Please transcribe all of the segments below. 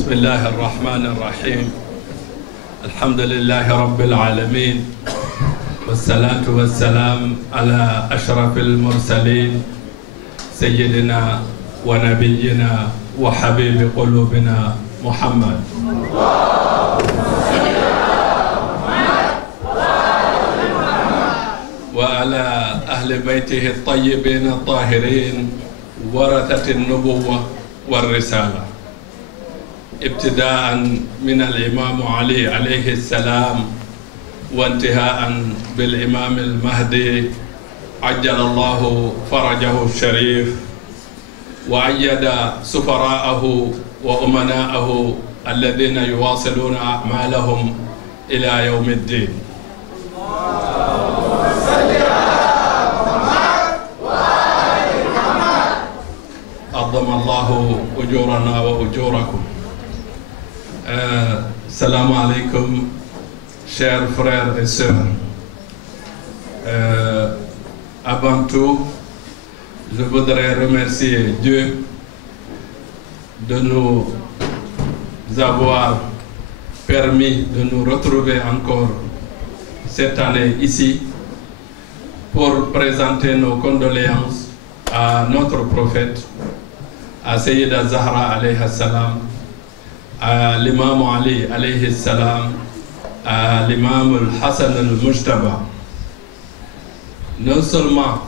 بسم الله الرحمن الرحيم. الحمد لله رب العالمين، والصلاة والسلام على أشرف المرسلين سيدنا ونبينا وحبيب قلوبنا محمد. وعلى أهل بيته الطيبين الطاهرين ورثة النبوة والرسالة، ابتداء من الإمام علي عليه السلام وانتهاء بالإمام المهدي عجل الله فرجه الشريف وأيد سفراءه وأمناءه الذين يواصلون أعمالهم إلى يوم الدين. عظم الله أجورنا وأجوركم. Salam alaikum, chers frères et sœurs. Avant tout, je voudrais remercier Dieu de nous avoir permis de nous retrouver encore cette année ici pour présenter nos condoléances à notre prophète, à Sayyida Zahra alayhi salam, à l'imam Ali alayhi salam, à l'imam al-Hassan al-Mujtaba. Non seulement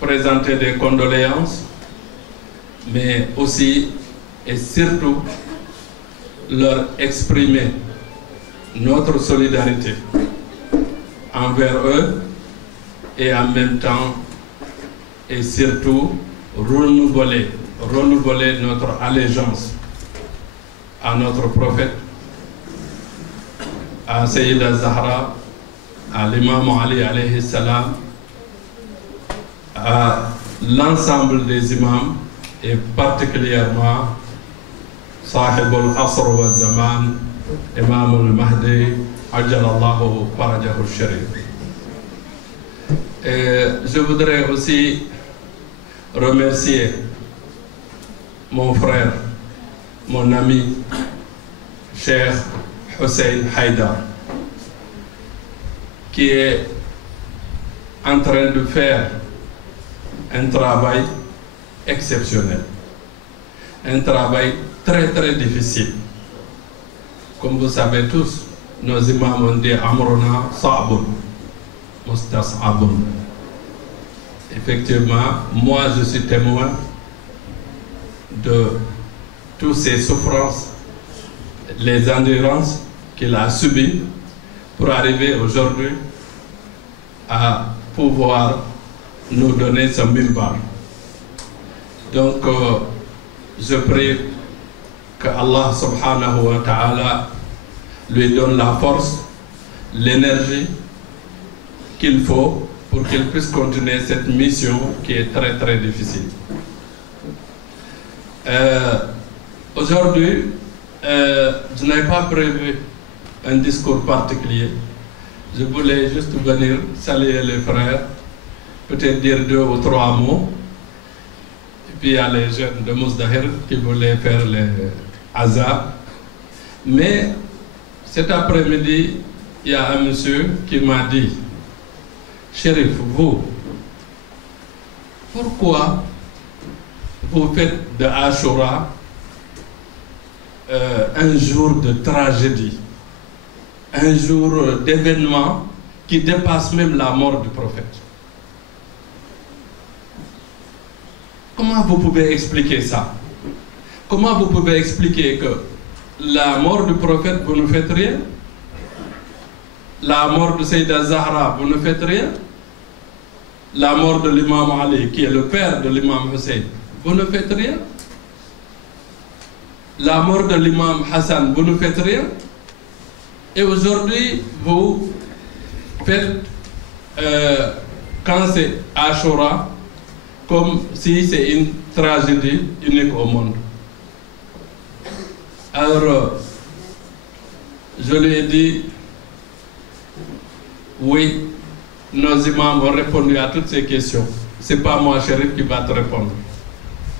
présenter des condoléances, mais aussi et surtout leur exprimer notre solidarité envers eux et en même temps et surtout renouveler notre allégeance à notre prophète, à Sayyida Zahra, à l'imam Ali alayhi salam, à l'ensemble des imams et particulièrement Sahib al-Asr wa Zaman, Imam al-Mahdi, Ajjalallahu farajahu al-Sharif. Je voudrais aussi remercier mon frère, mon ami, Cheikh Hussein Haïdar, qui est en train de faire un travail exceptionnel, un travail très très difficile. Comme vous savez tous, nos imams ont dit Amruna Sa'bun, Mustas'abun. Effectivement, moi je suis témoin de toutes ces souffrances, les endurances qu'il a subies pour arriver aujourd'hui à pouvoir nous donner ce mimbar. Donc, je prie que Allah subhanahu wa ta'ala lui donne la force, l'énergie qu'il faut pour qu'il puisse continuer cette mission qui est très très difficile. Aujourd'hui, je n'avais pas prévu un discours particulier. Je voulais juste venir saluer les frères, peut-être dire 2 ou 3 mots. Et puis il y a les jeunes de Mousdahir qui voulaient faire les hasards. Mais cet après-midi, il y a un monsieur qui m'a dit, Chérif, vous, pourquoi vous faites de Ashura un jour de tragédie, un jour d'événement qui dépasse même la mort du prophète? Comment vous pouvez expliquer ça? Comment vous pouvez expliquer que la mort du prophète, vous ne faites rien? La mort de Sayyida Zahra, vous ne faites rien? La mort de l'imam Ali, qui est le père de l'imam Hussein, vous ne faites rien? La mort de l'imam Hassan, vous ne faites rien? Et aujourd'hui, vous faites, quand c'est Ashura, comme si c'est une tragédie unique au monde. Alors, je lui ai dit, oui, nos imams ont répondu à toutes ces questions. Ce n'est pas moi, Chérif, qui va te répondre.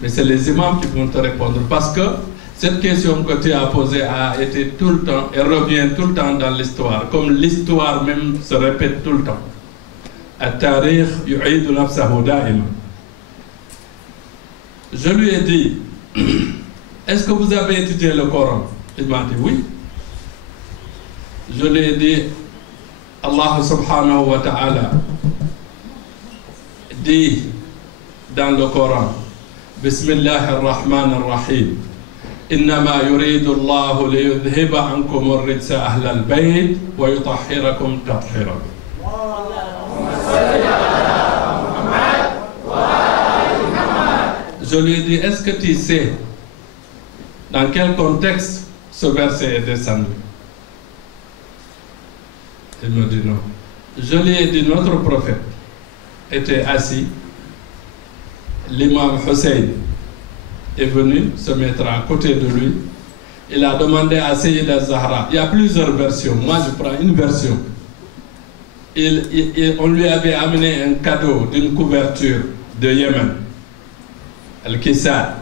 Mais c'est les imams qui vont te répondre. Parce que Cette question que tu as posée a été tout le temps et revient tout le temps dans l'histoire, comme l'histoire même se répète tout le temps. التاريخ يعيد نفسه دائما. Je lui ai dit, est-ce que vous avez étudié le Coran? Il m'a dit oui. Je lui ai dit, Allah subhanahu wa ta'ala dit dans le Coran, Bismillah ar-Rahman ar-Rahim, إنما يريد الله ليذهب عنكم الرجس أهل البيت ويطهركم تطهيرا. Je lui ai dit, est-ce que tu sais dans quel contexte ce verset est descendu? Il me dit non. Je lui ai dit, notre prophète était assis, l'imam Hussein est venu se mettre à côté de lui. Il a demandé à Sayyida Zahra, il y a plusieurs versions, moi je prends une version. On lui avait amené un cadeau d'une couverture de Yémen, Al-Kisa.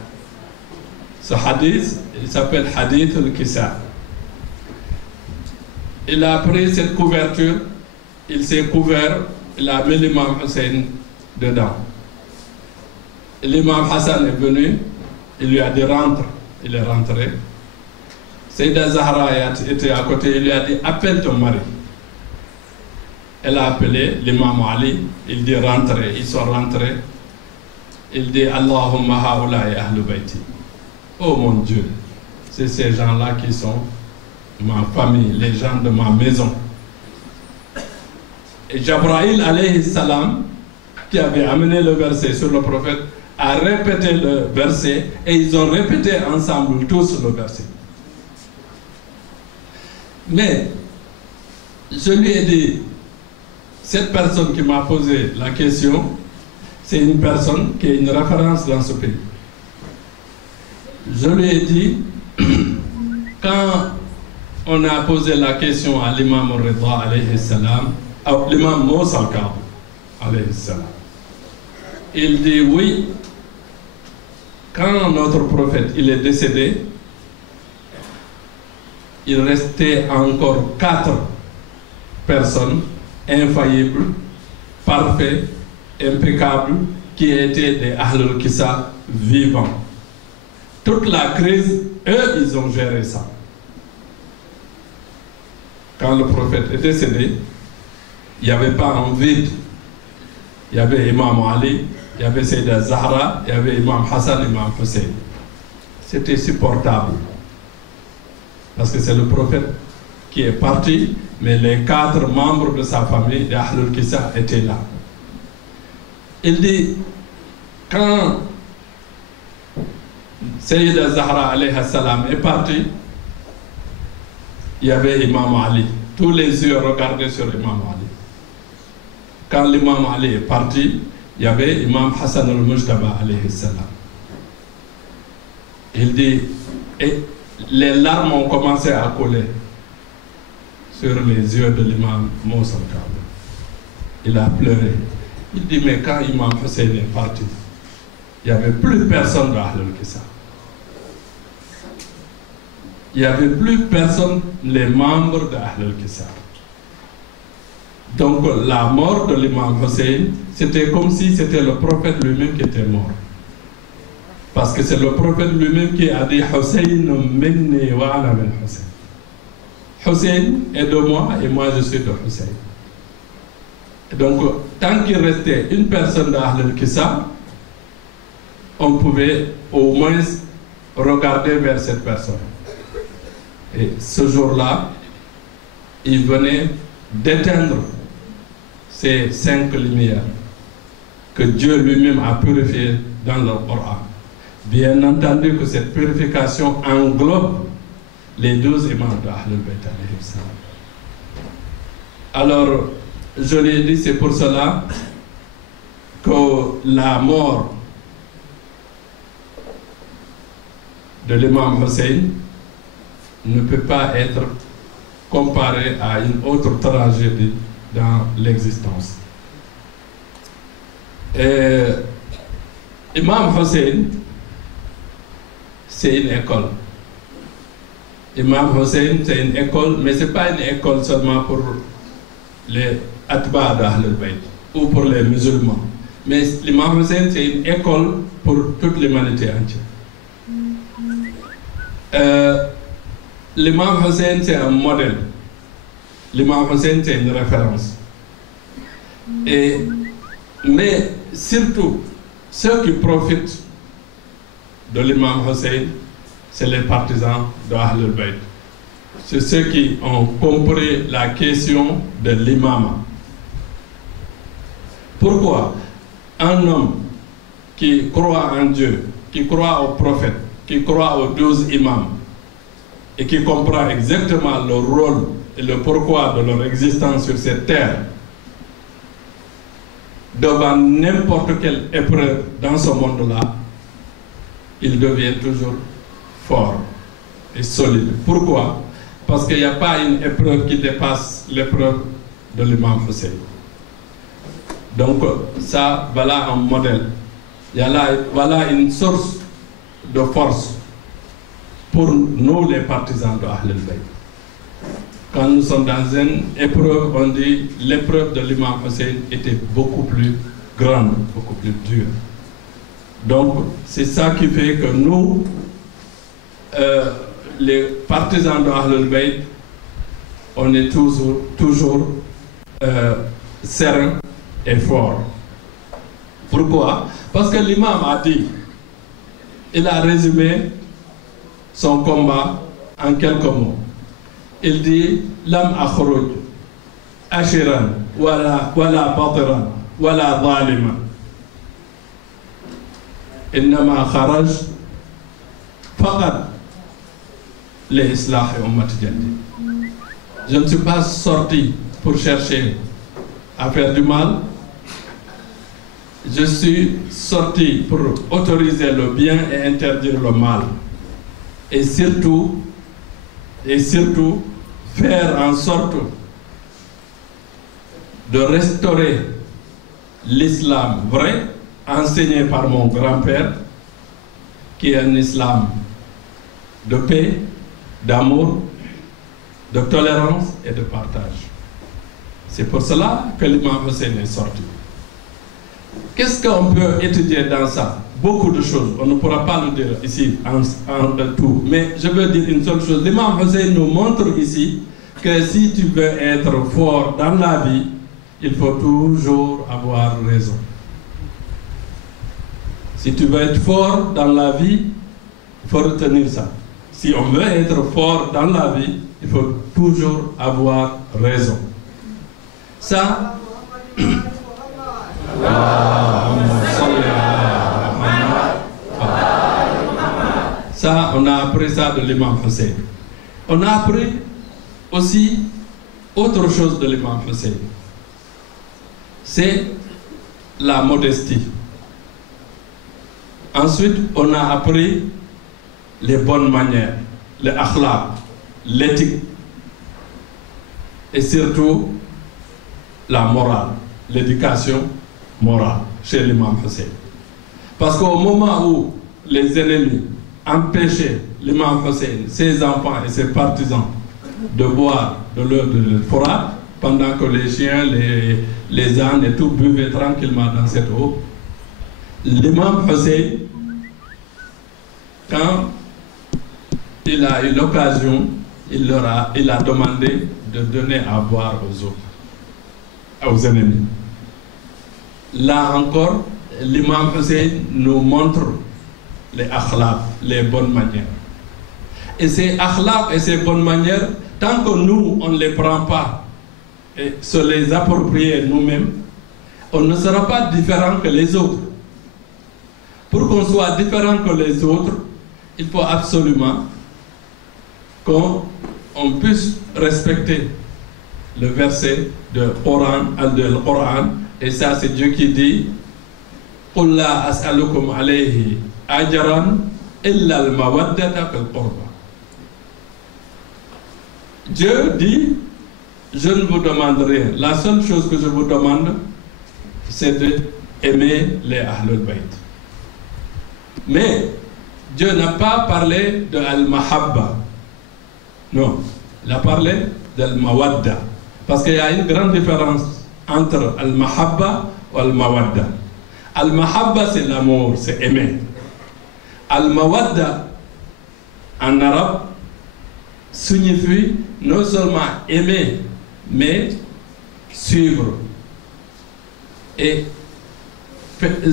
Ce hadith, il s'appelle Hadith Al-Kisa. Il a pris cette couverture, il s'est couvert, il a mis l'imam Hussein dedans. L'imam Hassan est venu, il lui a dit rentre, il est rentré. Sayyida Zahra était à côté, il lui a dit appelle ton mari. Elle a appelé l'imam Ali, il dit rentrez, ils sont rentrés. Il dit Allahumma haoula'i ahlu bayti. Oh mon Dieu, c'est ces gens-là qui sont ma famille, les gens de ma maison. Et Jabraïl alayhi salam, qui avait amené le verset sur le prophète, a répété le verset et ils ont répété ensemble tous le verset. Mais je lui ai dit, cette personne qui m'a posé la question, c'est une personne qui est une référence dans ce pays. Je lui ai dit, quand on a posé la question à l'imam Rida alayhi salam, à l'imam Moussa al-Kadhim alayhi salam, il dit oui, quand notre prophète il est décédé, il restait encore 4 personnes infaillibles, parfaits, impeccables, qui étaient des Ahlul Kisa vivants. Toute la crise, eux, ils ont géré ça. Quand le prophète est décédé, il n'y avait pas un vide. Il y avait Imam Ali, il y avait Sayyida Zahra, il y avait Imam Hassan, Imam Hussein. C'était supportable. Parce que c'est le prophète qui est parti, mais les 4 membres de sa famille, des Ahlul Kisa, étaient là. Il dit, quand Sayyida Zahra alayhi salam est parti, il y avait Imam Ali. Tous les yeux regardaient sur Imam Ali. Quand l'imam Ali est parti, il y avait Imam Hassan al-Mujtaba alayhi salam. Il dit, et les larmes ont commencé à couler sur les yeux de l'imam Moussa al-Kadhim. Il a pleuré. Il dit, mais quand Imam Hussein est parti, il n'y avait plus personne de Ahlul Kisa. Il n'y avait plus personne, les membres de Ahlul Kisa. Donc la mort de l'imam Hussein, c'était comme si c'était le prophète lui-même qui était mort. Parce que c'est le prophète lui-même qui a dit Hussein minni wa ana min Hussein. Hussein est de moi et moi je suis de Hussein. Donc tant qu'il restait une personne d'Ahlul Kisa, on pouvait au moins regarder vers cette personne. Et ce jour-là, il venait d'éteindre ces 5 lumières que Dieu lui-même a purifiées dans le Coran. Bien entendu que cette purification englobe les 12 imams de Ahlul Bayt alayhi salam. Alors, je l'ai dit, c'est pour cela que la mort de l'imam Hussein ne peut pas être comparée à une autre tragédie dans l'existence. Imam Hussein, c'est une école. Imam Hussein, c'est une école, mais ce n'est pas une école seulement pour les atba d'Ahl al-Bayt ou pour les musulmans. Mais l'Imam Hussein, c'est une école pour toute l'humanité entière. L'Imam Hussein, c'est un modèle. L'Imam Hussein, c'est une référence. Mais surtout, ceux qui profitent de l'Imam Hussein, c'est les partisans de Ahl al-Bayt. C'est ceux qui ont compris la question de l'imam. Pourquoi un homme qui croit en Dieu, qui croit au prophète, qui croit aux 12 imams et qui comprend exactement le rôle et le pourquoi de leur existence sur cette terre, devant n'importe quelle épreuve dans ce monde-là, il devient toujours fort et solide. Pourquoi? Parce qu'il n'y a pas une épreuve qui dépasse l'épreuve de l'imam Hussein. Donc ça, voilà un modèle. Voilà une source de force pour nous les partisans de Ahl al-Bayt. Quand nous sommes dans une épreuve, on dit l'épreuve de l'imam Hussein était beaucoup plus grande, beaucoup plus dure. Donc c'est ça qui fait que nous, les partisans de Ahl al-Bayt, on est toujours serein et fort. Pourquoi? Parce que l'imam a dit, il a résumé son combat en quelques mots. Il dit, Lam akhruj ashiran wala batiran wala zaliman. Innama kharaj faqat les islah et ummat jadid. Je ne suis pas sorti pour chercher à faire du mal. Je suis sorti pour autoriser le bien et interdire le mal. Et surtout faire en sorte de restaurer l'islam vrai, enseigné par mon grand-père, qui est un islam de paix, d'amour, de tolérance et de partage. C'est pour cela que l'imam Hussein est sorti. Qu'est-ce qu'on peut étudier dans ça? Beaucoup de choses. On ne pourra pas le dire ici en tout. Mais je veux dire une seule chose. L'imam Hussein nous montre ici que si tu veux être fort dans la vie, il faut toujours avoir raison. Si tu veux être fort dans la vie, il faut retenir ça. Si on veut être fort dans la vie, il faut toujours avoir raison. Ça, ça, on a appris ça de l'imam Hussein. On a appris aussi autre chose de l'imam Hussein. C'est la modestie. Ensuite, on a appris les bonnes manières, les akhlaq, l'éthique et surtout la morale, l'éducation morale chez l'imam Hussein. Parce qu'au moment où les ennemis empêchaient l'imam Hussein, ses enfants et ses partisans de boire de l'eau de Forat, pendant que les chiens, les ânes et tout buvaient tranquillement dans cette eau, l'imam Hussein, quand il a eu l'occasion, il a demandé de donner à boire aux autres, aux ennemis. Là encore, l'imam Hussein nous montre les akhlaq, les bonnes manières. Et ces akhlaq et ces bonnes manières, tant que nous, on ne les prend pas et se les approprier nous-mêmes, on ne sera pas différent que les autres. Pour qu'on soit différent que les autres, il faut absolument qu'on puisse respecter le verset de Coran, et ça c'est Dieu qui dit قُلْ لَا أَسْأَلُكُمْ عَلَيْهِ أَجْرًا إِلَّا الْمَوَدَّةَ فِي الْقُرْبَى. Dieu dit, je ne vous demande rien. La seule chose que je vous demande, c'est d'aimer les Ahl al-Bayt. Mais Dieu n'a pas parlé de al-Mahabba. Non, il a parlé d'al-mawadda. Parce qu'il y a une grande différence entre al-mahabba ou al-mawadda. Al-mahabba, c'est l'amour, c'est aimer. Al-mawadda, en arabe, signifie non seulement aimer, mais suivre. Et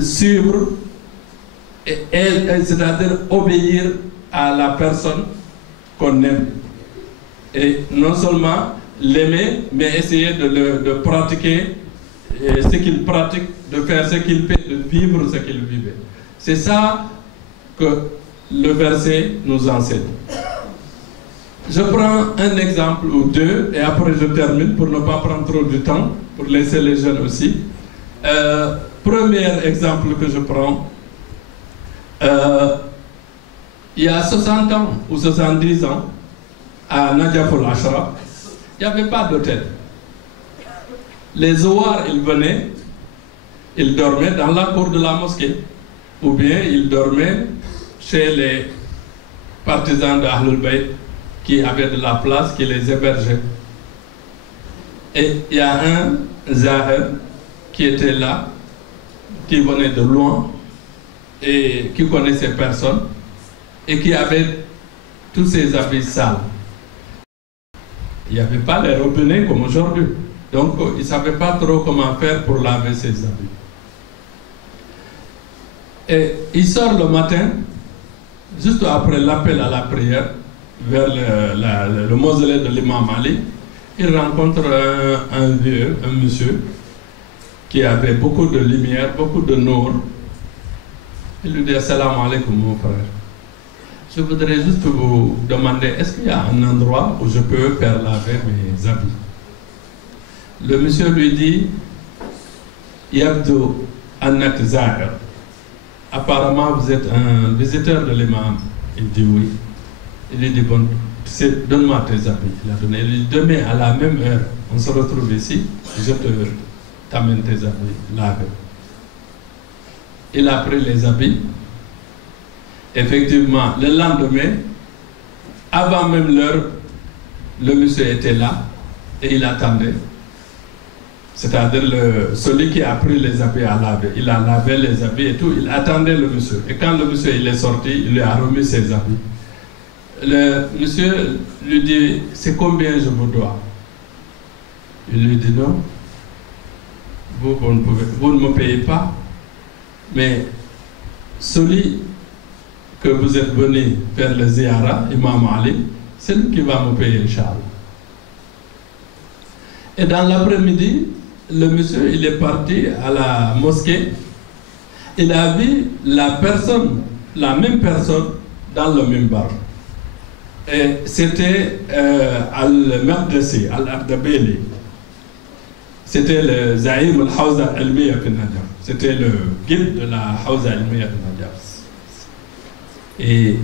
suivre, c'est-à-dire obéir à la personne qu'on aime. Et non seulement l'aimer, mais essayer de pratiquer ce qu'il pratique, de faire ce qu'il fait, de vivre ce qu'il vivait. C'est ça que le verset nous enseigne. Je prends un exemple ou deux et après je termine pour ne pas prendre trop de temps, pour laisser les jeunes aussi. Premier exemple que je prends, il y a 60 ans ou 70 ans, à Najaf al-Ashraf, il n'y avait pas d'hôtel. Les Zouars, ils venaient, ils dormaient dans la cour de la mosquée, ou bien ils dormaient chez les partisans de Ahlul Bayt qui avaient de la place, qui les hébergeaient. Et il y a un Zahir qui était là, qui venait de loin et qui connaissait personne et qui avait tous ses habits sales. Il n'y avait pas les robinets comme aujourd'hui. Donc, il ne savait pas trop comment faire pour laver ses habits. Et il sort le matin, juste après l'appel à la prière, vers le mausolée de l'imam Ali. Il rencontre un vieux, un monsieur, qui avait beaucoup de lumière, beaucoup de nour. Il lui dit « Assalamu alaikum, mon frère. Je voudrais juste vous demander, est-ce qu'il y a un endroit où je peux faire laver mes habits ?» Le monsieur lui dit « Yabdou annak zahir. Apparemment, vous êtes un visiteur de l'imam. » Il dit oui. Il lui dit « Bon, donne-moi tes habits. » Il a donné. Il lui dit « Demain, à la même heure, on se retrouve ici, je t'amène tes habits lavés. » Il a pris les habits. Effectivement, le lendemain, avant même l'heure, le monsieur était là et il attendait. C'est-à-dire celui qui a pris les habits à laver. Il a lavé les habits et tout, il attendait le monsieur. Et quand le monsieur il est sorti, il lui a remis ses habits. Le monsieur lui dit, c'est combien je vous dois? Il lui dit non, vous ne me payez pas, mais celui que vous êtes venu faire le ziyara, Imam Ali, c'est lui qui va me payer, Inch'Allah. Et dans l'après-midi, le monsieur, il est parti à la mosquée. Il a vu la même personne, dans le minbar. Et c'était Al-Maqdisi, Al-Ardabili. C'était le Zaïm al-Hawza al-Miya fi Najaf. C'était le guide de la Hawza al-Miya fi Najaf. Et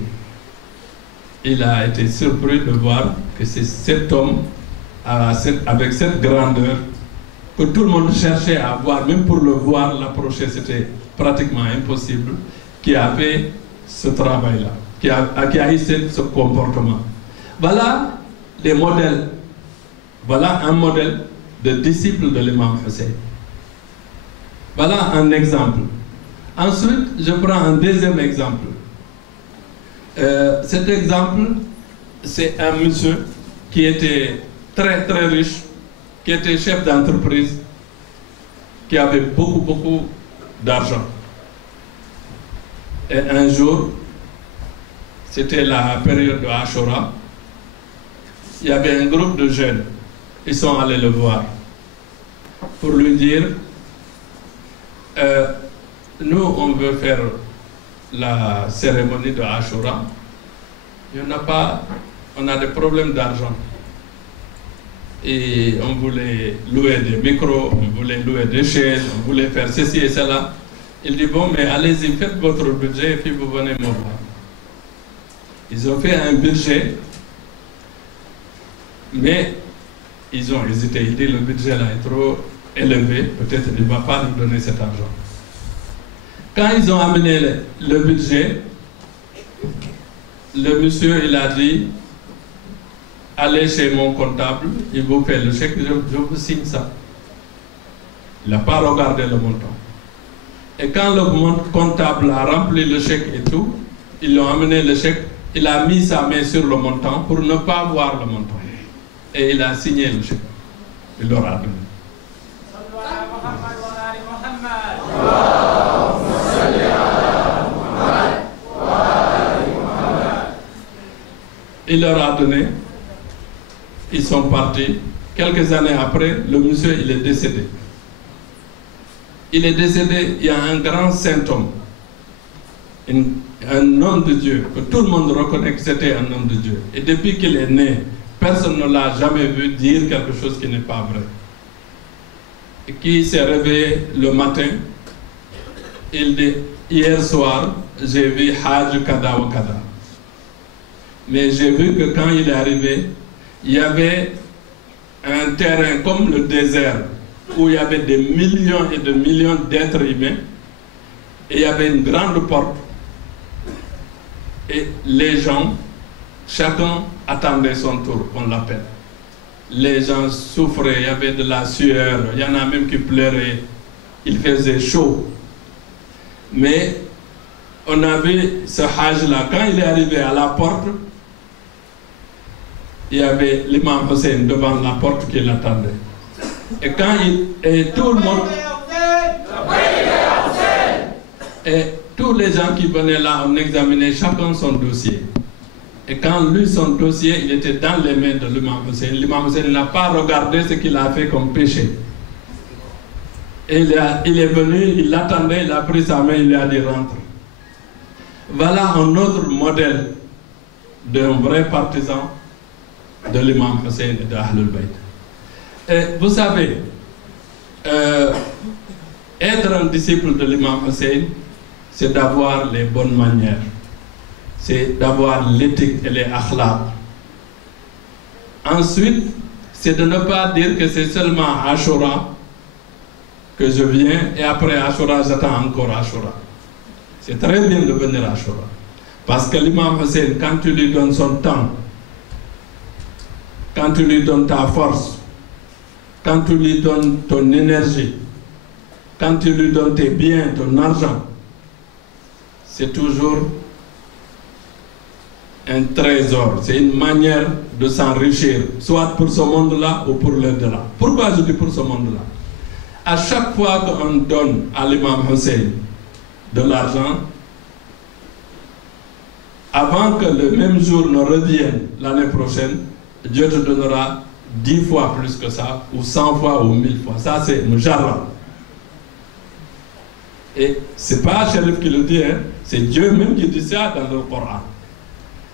il a été surpris de voir que c'est cet homme, avec cette grandeur, que tout le monde cherchait à voir, même pour le voir, l'approcher, c'était pratiquement impossible, qui a fait ce travail-là, qui a eu ce comportement. Voilà les modèles. Voilà un modèle de disciple de l'imam Hussein. Voilà un exemple. Ensuite, je prends un deuxième exemple. Cet exemple, c'est un monsieur qui était très très riche, qui était chef d'entreprise, qui avait beaucoup d'argent. Et un jour, c'était la période de Ashura, il y avait un groupe de jeunes, ils sont allés le voir pour lui dire nous on veut faire la cérémonie de Ashura, on a des problèmes d'argent. Et on voulait louer des micros, on voulait louer des chaises, on voulait faire ceci et cela. Il dit bon, mais allez-y, faites votre budget et puis vous venez me voir. Ils ont fait un budget, mais ils ont hésité. Il dit le budget là est trop élevé, peut-être il ne va pas nous donner cet argent. Quand ils ont amené le budget, le monsieur il a dit allez chez mon comptable, il vous fait le chèque, je vous signe ça. Il n'a pas regardé le montant. Et quand le comptable a rempli le chèque et tout, ils lui ont amené le chèque, il a mis sa main sur le montant pour ne pas voir le montant. Et il a signé le chèque. Il leur a donné. Il leur a donné, ils sont partis. Quelques années après, le monsieur, il est décédé. Il est décédé, il y a un grand saint homme, un homme de Dieu, que tout le monde reconnaît que c'était un homme de Dieu. Et depuis qu'il est né, personne ne l'a jamais vu dire quelque chose qui n'est pas vrai. Et qui s'est réveillé le matin, il dit, hier soir, j'ai vu Hajj Kada wa Kada. Mais j'ai vu que quand il est arrivé, il y avait un terrain comme le désert, où il y avait des millions et des millions d'êtres humains, et il y avait une grande porte, et les gens, chacun attendait son tour, on l'appelle. Les gens souffraient, il y avait de la sueur, il y en a même qui pleuraient, il faisait chaud. Mais on a vu ce Hajj-là, quand il est arrivé à la porte, il y avait l'imam Hussein devant la porte qui l'attendait. Et quand tout le monde, et tous les gens qui venaient là, on examinait chacun son dossier. Et quand lui, son dossier, il était dans les mains de l'imam Hussein. L'imam Hussein n'a pas regardé ce qu'il a fait comme péché. Et il est venu, il l'attendait, il a pris sa main, il lui a dit rentre. Voilà un autre modèle d'un vrai partisan de l'imam Hussein et de Ahlul Bayt. Et vous savez, être un disciple de l'imam Hussein, c'est d'avoir les bonnes manières, c'est d'avoir l'éthique et les akhlaq. Ensuite, c'est de ne pas dire que c'est seulement Ashura que je viens et après Ashura, j'attends encore Ashura. C'est très bien de venir à Ashura. Parce que l'imam Hussein, quand tu lui donnes son temps, quand tu lui donnes ta force, quand tu lui donnes ton énergie, quand tu lui donnes tes biens, ton argent, c'est toujours un trésor, c'est une manière de s'enrichir, soit pour ce monde-là ou pour l'au-delà. Pourquoi je dis pour ce monde-là? À chaque fois qu'on donne à l'imam Hussein de l'argent, avant que le même jour ne revienne l'année prochaine, Dieu te donnera 10 fois plus que ça, ou 100 fois, ou 1000 fois. Ça, c'est Mujarrab. Et c'est pas Sharif qui le dit, hein? C'est Dieu même qui dit ça dans le Coran.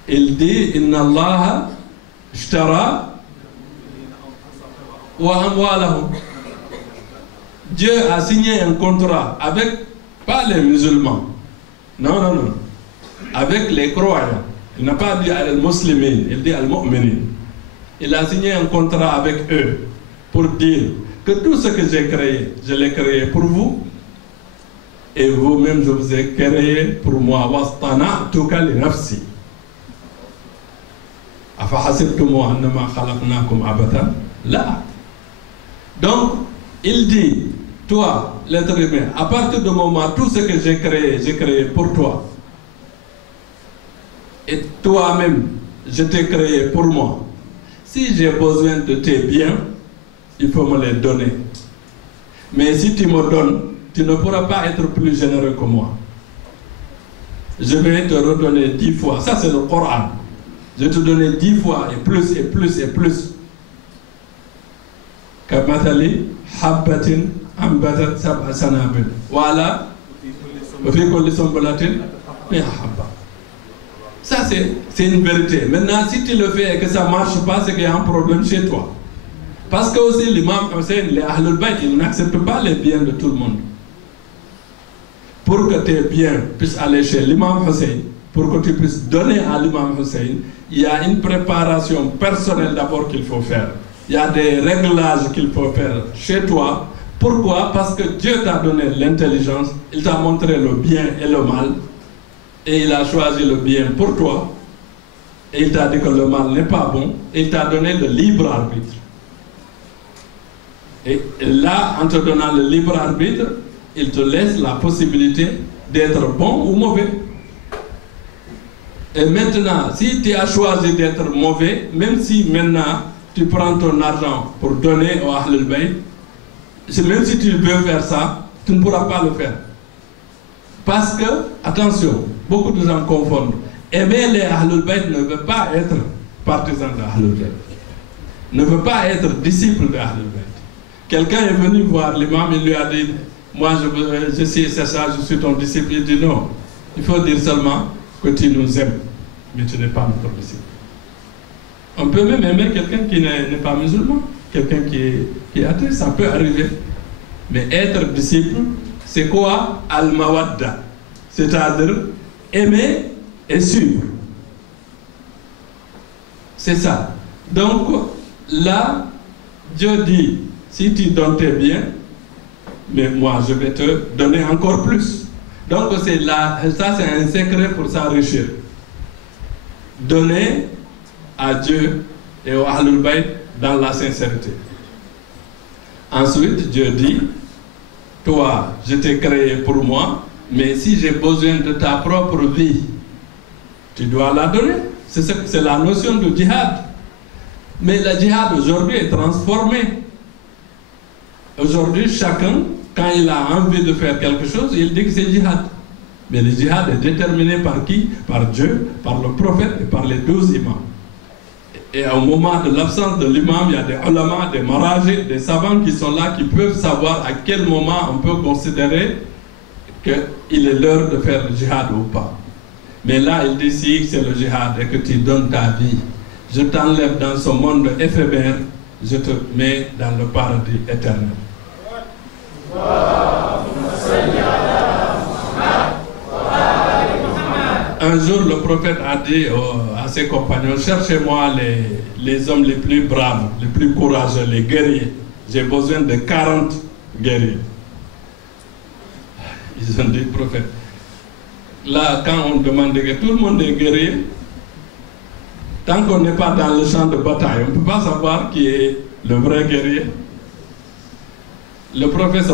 Il dit Inna Allah ishtara wa amwalahum. Dieu a signé un contrat avec, pas les musulmans, non, avec les croyants. Il n'a pas dit al-muslimin, il dit al-mu'minin. Il a signé un contrat avec eux pour dire que tout ce que j'ai créé, je l'ai créé pour vous. Et vous-même, je vous ai créé pour moi. Wastana'tuka li nafsi. Afa hasibtum annama khalaqnakum abathan? Là. Donc, il dit, toi, l'être humain, à partir du moment, tout ce que j'ai créé pour toi. Et toi-même, je t'ai créé pour moi. Si j'ai besoin de tes biens, il faut me les donner. Mais si tu me donnes, tu ne pourras pas être plus généreux que moi. Je vais te redonner 10 fois. Ça, c'est le Coran. Je vais te donner 10 fois et plus et plus et plus. Kamathali habbatin ambatat sab'a sanabil. Voilà. Ça, c'est une vérité. Maintenant, si tu le fais et que ça ne marche pas, c'est qu'il y a un problème chez toi. Parce que aussi, l'imam Hussein, les Ahlul Bayt, ils n'acceptent pas les biens de tout le monde. Pour que tes biens puissent aller chez l'imam Hussein, pour que tu puisses donner à l'imam Hussein, il y a une préparation personnelle d'abord qu'il faut faire. Il y a des réglages qu'il faut faire chez toi. Pourquoi? Parce que Dieu t'a donné l'intelligence, il t'a montré le bien et le mal, et il a choisi le bien pour toi. et il t'a dit que le mal n'est pas bon, et il t'a donné le libre arbitre. Et là, en te donnant le libre arbitre, il te laisse la possibilité d'être bon ou mauvais. Et maintenant, si tu as choisi d'être mauvais, même si maintenant tu prends ton argent pour donner au Ahlul Bayt, même si tu veux faire ça, tu ne pourras pas le faire. Parce que, attention, beaucoup de gens confondent. Aimer les Ahlul Bayt ne veut pas être partisan de Ahlul Bayt, ne veut pas être disciple de Ahlul Bayt. Quelqu'un est venu voir l'imam, il lui a dit, moi je suis c'est ça, je suis ton disciple. Il dit non, il faut dire seulement que tu nous aimes, mais tu n'es pas notre disciple. On peut même aimer quelqu'un qui n'est pas musulman, quelqu'un qui est athée, ça peut arriver. Mais être disciple, c'est quoi? Al-Mawadda, c'est-à-dire aimer et suivre. C'est ça. Donc là, Dieu dit, si tu donnes tes biens, mais moi je vais te donner encore plus. Donc c'est là, ça c'est un secret pour s'enrichir. Donner à Dieu et au Ahlul Bayt dans la sincérité. Ensuite, Dieu dit, toi, je t'ai créé pour moi, mais si j'ai besoin de ta propre vie, tu dois la donner. C'est la notion de djihad. Mais le djihad aujourd'hui est transformé. Aujourd'hui, chacun, quand il a envie de faire quelque chose, il dit que c'est djihad. Mais le djihad est déterminé par qui? Par Dieu, par le prophète et par les 12 imams. Et au moment de l'absence de l'imam, il y a des ulama, des marajis, des savants qui sont là, qui peuvent savoir à quel moment on peut considérer qu'il est l'heure de faire le djihad ou pas. Mais là, il dit si c'est le djihad et que tu donnes ta vie, je t'enlève dans ce monde éphémère, je te mets dans le paradis éternel. Un jour, le prophète a dit à ses compagnons, cherchez-moi les hommes les plus braves, les plus courageux, les guerriers. J'ai besoin de 40 guerriers. Ils ont dit, prophète, là, quand on demande que tout le monde est guerrier, tant qu'on n'est pas dans le champ de bataille, on ne peut pas savoir qui est le vrai guerrier. Le prophète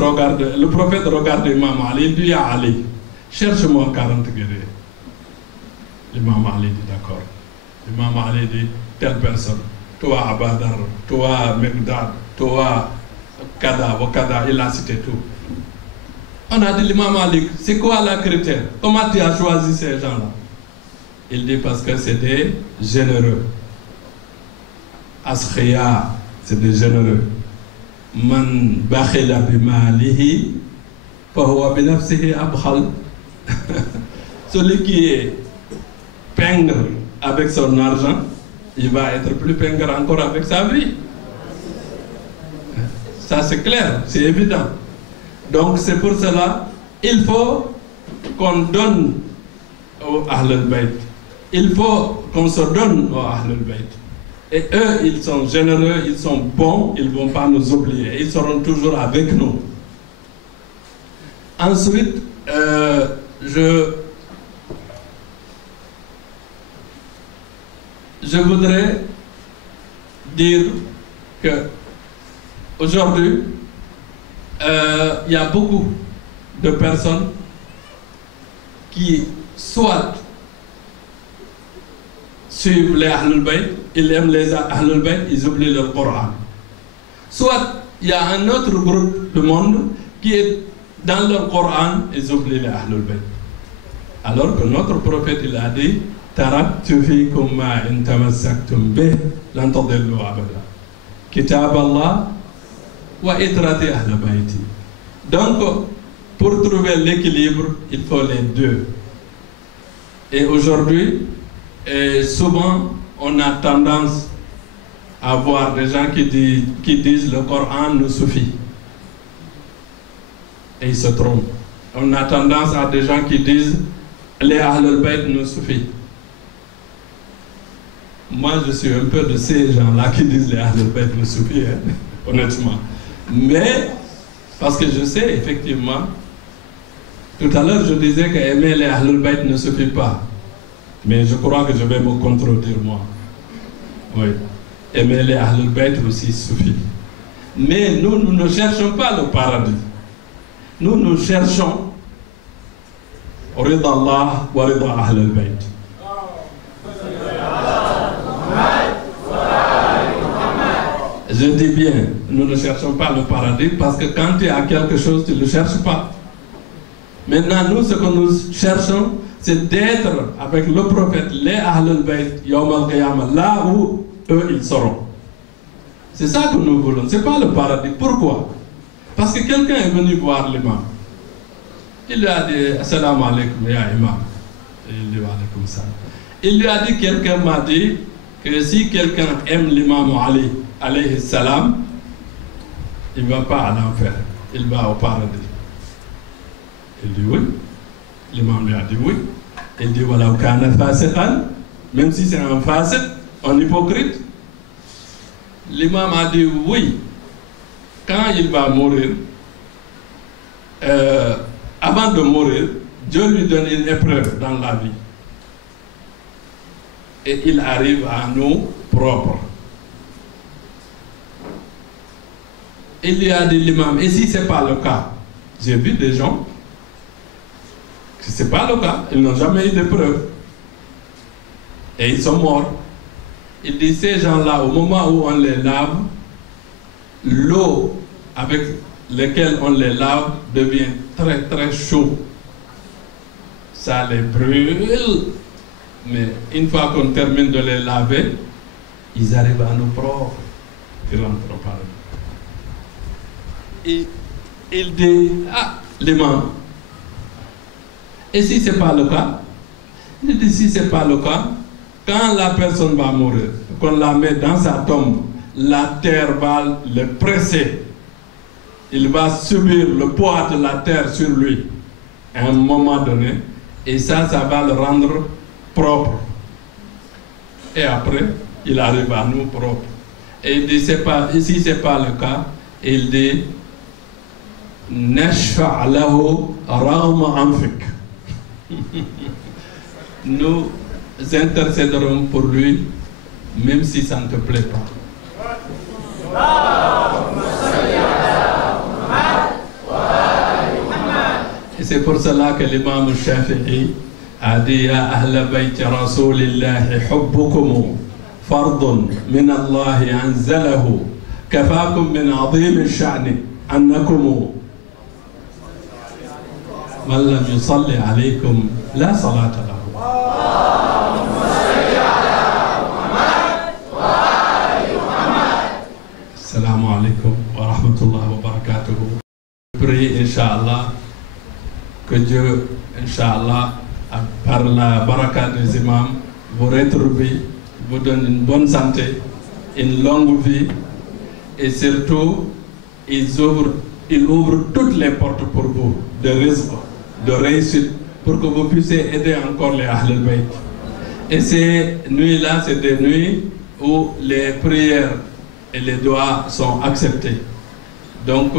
regarde Imam Ali, il dit à Ali, cherche-moi 40 guerriers. L'imam Ali dit d'accord. L'imam Ali dit telle personne, toi Abadar, toi Megdad, toi Kada, Wakada, il a cité tout. On a dit l'imam Ali, c'est quoi le critère? Comment tu as choisi ces gens-là? Il dit parce que c'est des généreux. Askhiya, c'est des généreux. Man bakhila bimalihi, fahuwa binafsihi abkhal. Celui qui est pingre avec son argent, il va être plus pingre encore avec sa vie. Ça c'est clair, c'est évident. Donc c'est pour cela, il faut qu'on donne au Ahlul Bayt. Il faut qu'on se donne au Ahlul Bayt. Et eux, ils sont généreux, ils sont bons, ils ne vont pas nous oublier. Ils seront toujours avec nous. Ensuite, je voudrais dire que aujourd'hui, il y a beaucoup de personnes qui soit suivent les Ahlul Bayt, ils aiment les Ahlul Bayt, ils oublient le Coran. Soit il y a un autre groupe de monde qui est dans le Coran, ils oublient les Ahlul Bayt. Alors que notre prophète il a dit Taraktu fikum ma in tamassaktum bih lan tadillu abada. Kitab Allah wa itrati Ahlul Bayti. Donc, pour trouver l'équilibre, il faut les deux. Et aujourd'hui, souvent, on a tendance à voir des gens qui disent le Coran nous suffit. Et ils se trompent. On a tendance à des gens qui disent les Ahlul Bayt nous suffit. Moi, je suis un peu de ces gens-là qui disent les Ahlul Bayt nous suffit, hein, honnêtement. Mais, parce que je sais, effectivement, tout à l'heure, je disais qu'aimer les Ahlul Bayt ne suffit pas. Mais je crois que je vais me contredire moi. Oui. Aimer les Ahlul Bayt aussi suffit. Mais nous ne cherchons pas le paradis. Nous cherchons Rida Allah wa Rida Ahlul Bayt. Je dis bien, nous ne cherchons pas le paradis parce que quand tu as quelque chose, tu ne le cherches pas. Maintenant, nous, ce que nous cherchons, c'est d'être avec le prophète, les Ahlul Bayt, Yawm al-Qiyamah, là où eux, ils seront. C'est ça que nous voulons, ce n'est pas le paradis. Pourquoi? Parce que quelqu'un est venu voir l'imam. Il lui a dit, Assalamu alaikum, ya imam. Il lui a dit comme ça. Il lui a dit, quelqu'un m'a dit que si quelqu'un aime l'imam Ali, alayhi salam, il ne va pas à l'enfer, il va au paradis. Il dit oui. L'imam lui a dit oui. Il dit voilà, même si c'est un fasiq, un hypocrite. L'imam a dit oui. Quand il va mourir, avant de mourir, Dieu lui donne une épreuve dans la vie. Et il arrive à nous propres. Il lui a dit l'imam, et si ce n'est pas le cas? J'ai vu des gens, ce n'est pas le cas, ils n'ont jamais eu de preuve. Et ils sont morts. Il dit, ces gens-là, au moment où on les lave, l'eau avec laquelle on les lave devient très très chaud. Ça les brûle. Mais une fois qu'on termine de les laver, ils arrivent à nous propres. Ils rentrent au paradis. Et il dit, ah, l'imam, et si ce n'est pas le cas? Il dit, si ce n'est pas le cas, quand la personne va mourir, qu'on la met dans sa tombe, la terre va le presser. Il va subir le poids de la terre sur lui à un moment donné, et ça va le rendre propre. Et après, il arrive à nous propre. Et il dit, si ce n'est pas le cas, il dit, Nashfa' lahu raghma anfik. Nous intercéderons pour lui, même si ça ne te plaît pas. Et c'est pour cela que l'imam Shafi'i a dit Ya ahla bayti rasulillahi hubbukum fardun min Allahi anzalahu kafakum min azim ash-sha'ni annakum man lam yusalli alaykum la salata lahu. Assalamu alaikum wa rahmatullahi wa barakatuh. Je prie, Inch'Allah, que Dieu, Inch'Allah, par la baraka des imams, vous rétribue, vous donne une bonne santé, une longue vie, et surtout, il ouvre toutes les portes pour vous, de rizq, de réussite, pour que vous puissiez aider encore les Ahlul Bayt. Et ces nuits-là, c'est des nuits où les prières et les doigts sont acceptés. Donc,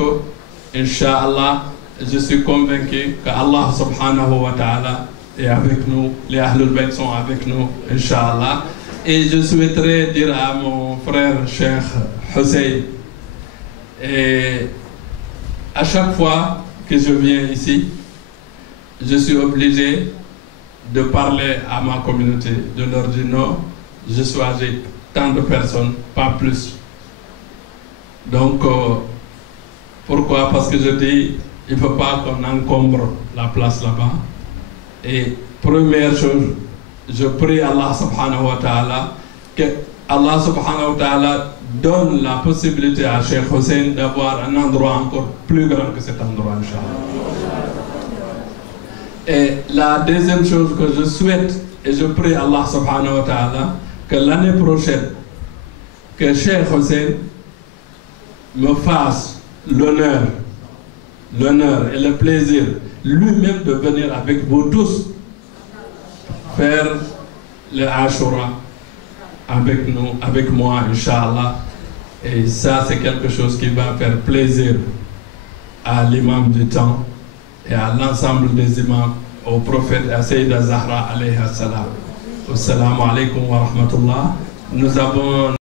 Inch'Allah, je suis convaincu que Allah subhanahu wa ta'ala est avec nous, les Ahlul Bayt sont avec nous, Inch'Allah. Et je souhaiterais dire à mon frère Cheikh Hussein, et à chaque fois que je viens ici, je suis obligé de parler à ma communauté, de leur dire non, je choisis tant de personnes, pas plus. Donc, pourquoi? Parce que je dis, il ne faut pas qu'on encombre la place là-bas. Et première chose, je prie Allah subhanahu wa ta'ala, que Allah subhanahu wa ta'ala donne la possibilité à Cheikh Hussein d'avoir un endroit encore plus grand que cet endroit, Inch'Allah. Et la deuxième chose que je souhaite, et je prie Allah subhanahu wa ta'ala, que l'année prochaine, que Cheikh Hussein me fasse l'honneur et le plaisir lui-même de venir avec vous tous faire le Ashura avec nous, avec moi, Inch'Allah. Et ça, c'est quelque chose qui va faire plaisir à l'imam du temps et à l'ensemble des imams, au prophète, à Sayyida Zahra alayhi salam. Assalamu alaikum wa rahmatullah. Nous avons